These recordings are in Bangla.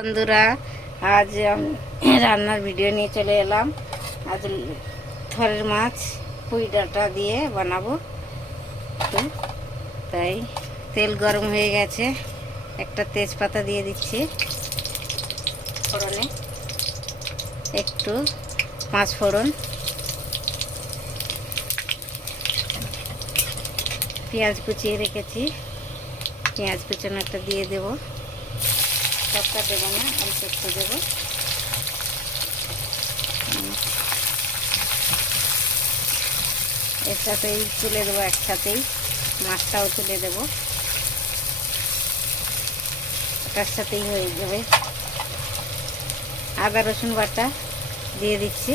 বন্ধুরা, আজ আমি রান্নার ভিডিও নিয়ে চলে এলাম। আজ থরের মাছ পুঁই ডাঁটা দিয়ে বানাবো। তো তাই তেল গরম হয়ে গেছে, একটা তেজপাতা দিয়ে দিচ্ছি ফোড়নে, একটু পাঁচ ফোড়ন, পেঁয়াজ কুচিয়ে রেখেছি, পেঁয়াজ কুচানো একটা দিয়ে দেবো। সবটা দেবো না, অল্প একটু দেবো। এর সাথেই তুলে দেবো, একসাথেই মাছটাও তুলে দেবো, তার সাথেই হয়ে যাবে। আদা রসুন বাটা দিয়ে দিচ্ছি,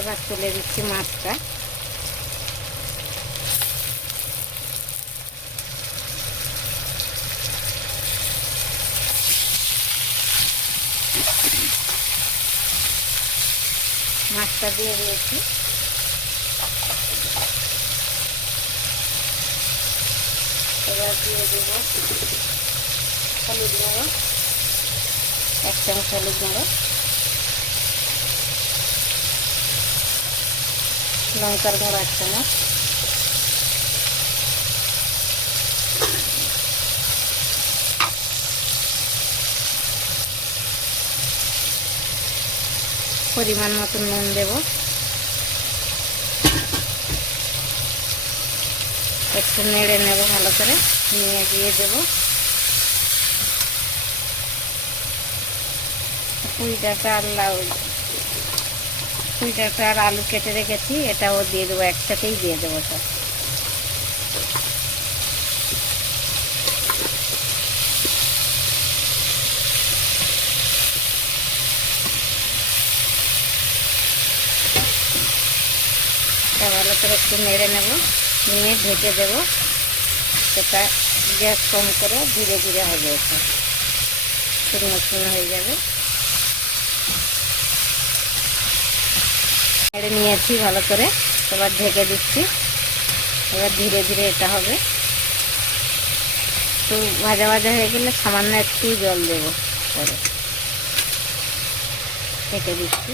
এবার তুলে দিচ্ছি মাছটা। মাছটা দিয়ে দিয়েছি, এবার দিয়ে দেব হলুদ গুঁড়ো, 1 চামচ হলুদ গুঁড়ো, লঙ্কার গুঁড়ো 1 চামচ, পরিমাণ মতো নুন দেব, একটু নেড়ে নেব ভালো করে, নিয়ে দিয়ে দেব পুঁই ডাঁটা আর আলু কেটে রেখেছি, এটাও দিয়ে দেবো, একসাথেই দিয়ে দেবো সব। ভালো করে একটু নেড়ে নেব, নিয়ে ঢেকে দেবো। সেটা গ্যাস কম করে ধীরে ধীরে হবে, এটা শুকনো শুকনো হয়ে যাবে। নেড়ে নিয়েছি ভালো করে, এবার ঢেকে দিচ্ছি। এবার ধীরে ধীরে এটা হবে। তো ভাজা ভাজা হয়ে গেলে সামান্য একটু জল দেব, পরে ঢেকে দিচ্ছি।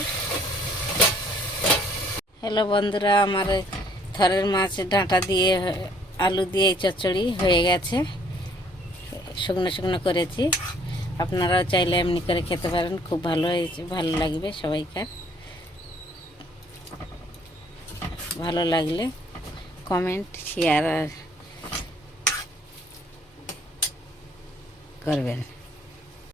হ্যালো বন্ধুরা, আমার থরের মাছ ডাঁটা দিয়ে আলু দিয়ে চচ্চড়ি হয়ে গেছে, শুকনো শুকনো করেছি। আপনারাও চাইলে এমনি করে খেতে পারেন, খুব ভালো হয়েছে, ভালো লাগবে সবাইকার। ভালো লাগলে কমেন্ট শেয়ার করবেন।